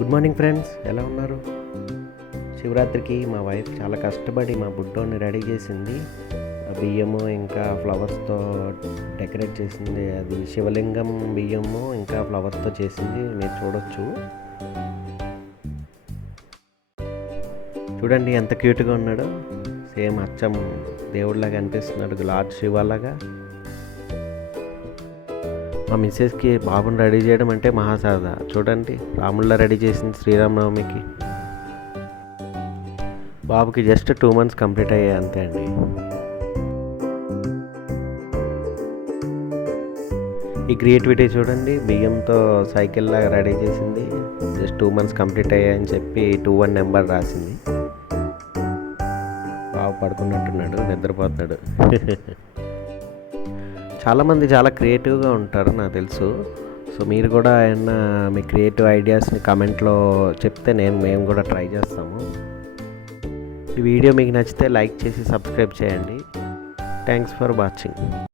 Good morning friends, ఎలా ఉన్నారు? శివరాత్రికి మా వైఫ్ చాలా కష్టపడి మా బుడ్డోని రెడీ చేసింది. బియ్యము ఇంకా ఫ్లవర్స్తో డెకరేట్ చేసింది. అది శివలింగం బియ్యము ఇంకా ఫ్లవర్స్తో చేసింది, మీరు చూడొచ్చు. చూడండి ఎంత క్యూట్గా ఉన్నాడో. సేమ్ అచ్చం దేవుడిలాగా అనిపిస్తున్నాడు, లార్డ్ శివలాగా. మా మిస్సెస్కి బాబుని రెడీ చేయడం అంటే మహాసరదా. చూడండి రాముల్లా రెడీ చేసింది శ్రీరామనవమికి. బాబుకి జస్ట్ 2 months కంప్లీట్ అయ్యాయి అంతే అండి. ఈ క్రియేటివిటీ చూడండి, బియ్యంతో సైకిల్ లాగా రెడీ చేసింది. జస్ట్ 2 months కంప్లీట్ అయ్యాయని చెప్పి 21 నెంబర్ రాసింది. బాబు పడుకున్నట్టున్నాడు, నిద్రపోతున్నాడు. చాలామంది చాలా క్రియేటివ్గా ఉంటారు నాకు తెలుసు. సో మీరు కూడా ఏమన్నా మీ క్రియేటివ్ ఐడియాస్ని కామెంట్లో చెప్తే మేము కూడా ట్రై చేస్తాము. ఈ వీడియో మీకు నచ్చితే లైక్ చేసి సబ్స్క్రైబ్ చేయండి. Thanks for watching.